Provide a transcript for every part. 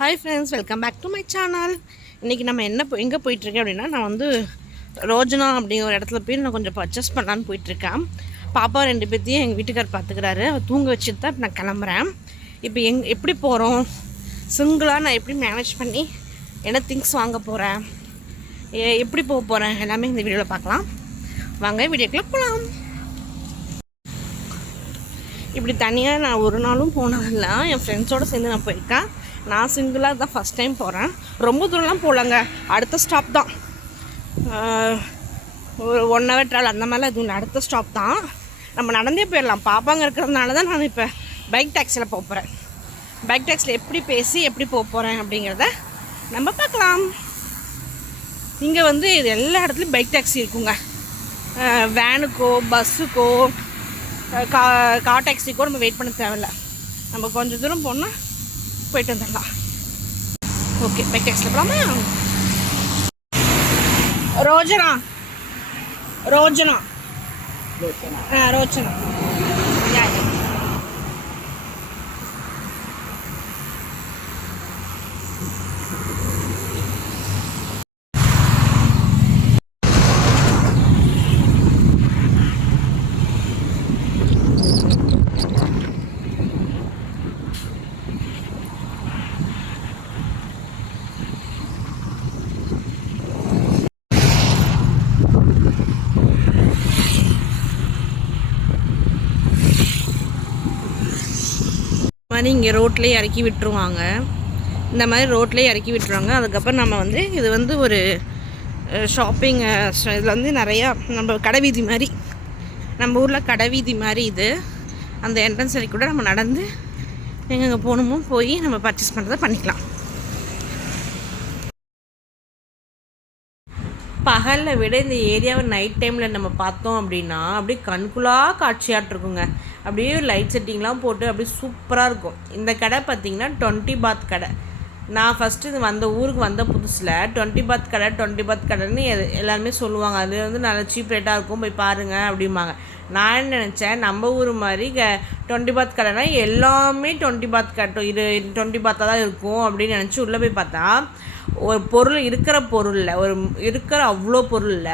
Hi friends, welcome back to my channel. இன்றைக்கி நம்ம எங்கே போயிட்டுருக்கேன் அப்படின்னா, நான் வந்து ரோஜனா அப்படிங்கிற ஒரு இடத்துல போய் நான் கொஞ்சம் பர்ச்சேஸ் பண்ணலான்னு போயிட்டுருக்கேன். பாப்பா 2 பேர்த்தையும் எங்கள் வீட்டுக்கார் பார்த்துக்கிறாரு. அவர் தூங்க வச்சுட்டு தான் இப்போ நான் கிளம்புறேன். இப்போ எப்படி போகிறோம், சிங்கிளாக நான் எப்படி மேனேஜ் பண்ணி என்ன திங்ஸ் வாங்க போகிறேன், எப்படி போக போகிறேன் எல்லாமே இந்த வீடியோவில் பார்க்கலாம். வாங்க வீடியோக்குள்ளே போகலாம். இப்படி தனியாக நான் ஒரு நாளும் போனதில்லை. என் ஃப்ரெண்ட்ஸோடு சேர்ந்து நான் போயிருக்கேன். நான் சிங்கிளாக தான் ஃபஸ்ட் டைம் போகிறேன். ரொம்ப தூரம்லாம் போகலங்க, அடுத்த ஸ்டாப் தான். ஒரு 1 hour ட்ராவல் அந்த மாதிரிலாம் எதுவும் இல்லை, அடுத்த ஸ்டாப் தான். நம்ம நடந்தே போயிடலாம். பாப்பாங்க இருக்கிறதுனால தான் நான் இப்போ பைக் டாக்ஸியில் போக போகிறேன். பைக் டாக்ஸியில் எப்படி பேசி எப்படி போக போகிறேன் அப்படிங்கிறத நம்ம பார்க்கலாம். இங்கே வந்து இது எல்லா இடத்துலையும் பைக் டாக்ஸி இருக்குங்க. வேனுக்கோ பஸ்ஸுக்கோ கார் டாக்ஸிக்கோ நம்ம வெயிட் பண்ண தேவையில்லை. நம்ம கொஞ்சம் தூரம் போனால் போயிட்டு வந்துடலாம். ஓகே, பைக் டாக்ஸியில் போகலாமா? ரோஜனா ரோஜனா ரோஜனா மாதிரி இங்கே ரோட்லேயே இறக்கி விட்டுருவாங்க. இந்த மாதிரி ரோட்லேயே இறக்கி விட்டுருவாங்க. அதுக்கப்புறம் நம்ம வந்து இது வந்து ஒரு ஷாப்பிங், இதில் வந்து நிறையா நம்ம கடைவீதி மாதிரி, நம்ம ஊரில் கடைவீதி மாதிரி இது. அந்த என்ட்ரன்ஸ் வரைக்கும் கூட நம்ம நடந்து எங்கெங்கே போகணுமோ போய் நம்ம பர்ச்சேஸ் பண்ணுறதை பண்ணிக்கலாம். பகலில் விட இந்த ஏரியாவை நைட் டைமில் நம்ம பார்த்தோம் அப்படின்னா அப்படியே கண்குள்ளாக காட்சியாகிட்ருக்குங்க. அப்படியே லைட் செட்டிங்லாம் போட்டு அப்படியே சூப்பராக இருக்கும். இந்த கடை பார்த்திங்கன்னா 20 பாத் கடை. நான் ஃபஸ்ட்டு இது ஊருக்கு வந்த புதுசில் 20 பாத் கடைன்னு எல்லாருமே சொல்லுவாங்க. அது வந்து நல்ல சீப் ரேட்டாக இருக்கும், போய் பாருங்கள் அப்படிம்பாங்க. நான் என்ன நினச்சேன், நம்ம ஊர் மாதிரி 20 பாத் கடைனா எல்லாமே 20 பாத் இது 20 பாத்தாக தான் இருக்கும் அப்படின்னு நினச்சி உள்ளே போய் பார்த்தா, ஒரு பொருள் இருக்கிற அவ்வளோ பொருளில்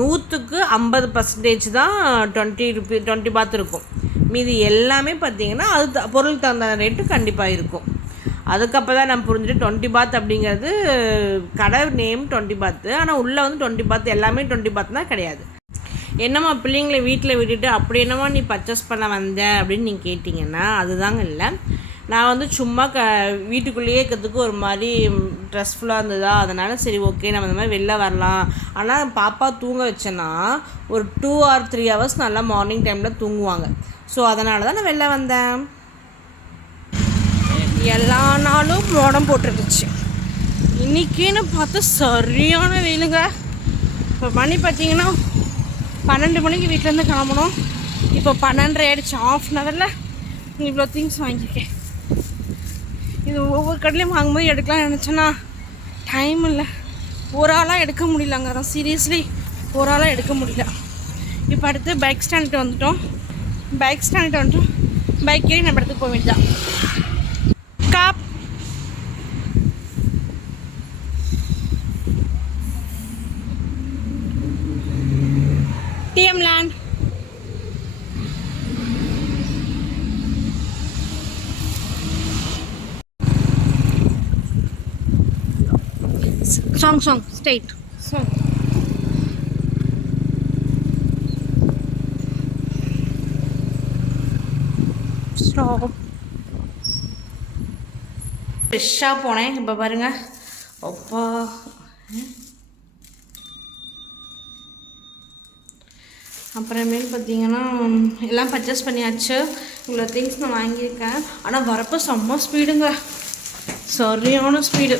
100க்கு 50% தான் 20 பாத் இருக்கும். மீதி எல்லாமே பார்த்திங்கன்னா அது பொருளுக்கு தகுந்த ரேட்டு கண்டிப்பாக இருக்கும். அதுக்கப்புறம் தான் நான் புரிஞ்சுட்டு 20 பாத் அப்படிங்கிறது கடை நேம் 20 பாத்து, ஆனால் உள்ளே வந்து 20 பாத் எல்லாமே 20 பாத்னா கிடையாது. என்னம்மா பிள்ளைங்களை வீட்டில் விட்டுட்டு அப்படி என்னம்மா நீ பர்ச்சேஸ் பண்ண வந்த அப்படின்னு நீங்கள் கேட்டிங்கன்னா அதுதாங்க இல்லை. நான் வந்து சும்மா வீட்டுக்குள்ளேயே இருக்கிறதுக்கு ஒரு மாதிரி ட்ரெஸ்ஃபுல்லாக இருந்ததா, அதனால் சரி ஓகே நம்ம இந்த மாதிரி வெளில வரலாம். ஆனால் பாப்பா தூங்க வச்சேன்னா ஒரு 2 or 3 hours நல்லா மார்னிங் டைமில் தூங்குவாங்க. ஸோ அதனால தான் நான் வெளில வந்தேன். எல்லா நாளும் மோடம் போட்டுருந்துச்சு. இன்றைக்கின்னு பார்த்து சரியான வெயிலுங்க. இப்போ மணி பார்த்திங்கன்னா 12 மணிக்கு வீட்டிலேருந்து கிளம்பணும். இப்போ 12:30 ஆகிடுச்சு. 1/2 hourல இவ்வளோ திங்ஸ் வாங்கியிருக்கேன். இது ஒவ்வொரு கடையிலையும் வாங்கும்போது எடுக்கலாம்னு நினச்சேன்னா டைம் இல்லை, ஒரு ஆளாக எடுக்க முடியலங்க. அதான் சீரியஸ்லி ஒரு ஆளாக எடுக்க முடியல. இப்போ அடுத்து பைக் ஸ்டாண்ட்கிட்ட வந்துட்டோம். பைக் ஏறி நம்ம இடத்துக்கு போக வேண்டியதான். காப் டிஎம் லேண்ட் song state song. Stop. ஃப்ரெஷ்ஷாக போனேன். இப்போ பாருங்கள், அப்பா அப்புறமேல் பார்த்தீங்கன்னா எல்லாம் பர்ச்சேஸ் பண்ணியாச்சு. இவ்வளோ திங்ஸ் நான் வாங்கியிருக்கேன். ஆனால் வரப்போ செம்ம ஸ்பீடுங்க, சரியான ஸ்பீடு.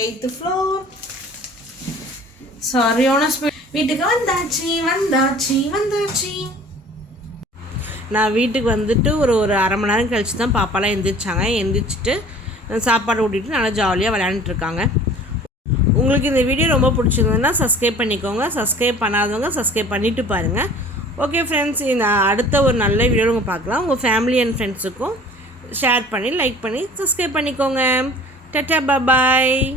8th floor, சரியான ஸ்பீட். வீட்டுக்கு வந்தாச்சு. நான் வீட்டுக்கு வந்துட்டு ஒரு 1/2 மணி நேரம் கழிச்சு தான் பாப்பாலாம் எந்திரிச்சிட்டு சாப்பாடு ஊட்டிட்டு நல்லா ஜாலியாக விளையாண்டுட்டுருக்காங்க. உங்களுக்கு இந்த வீடியோ ரொம்ப பிடிச்சிருந்ததுன்னா சப்ஸ்கிரைப் பண்ணிக்கோங்க. சப்ஸ்கிரைப் பண்ணாதவங்க சப்ஸ்கிரைப் பண்ணிவிட்டு பாருங்கள். ஓகே ஃப்ரெண்ட்ஸ், இந்த அடுத்த ஒரு நல்ல வீடியோவில் பார்க்கலாம். உங்கள் ஃபேமிலி அண்ட் ஃப்ரெண்ட்ஸுக்கும் ஷேர் பண்ணி லைக் பண்ணி சப்ஸ்கிரைப் பண்ணிக்கோங்க. டாடா பாய்.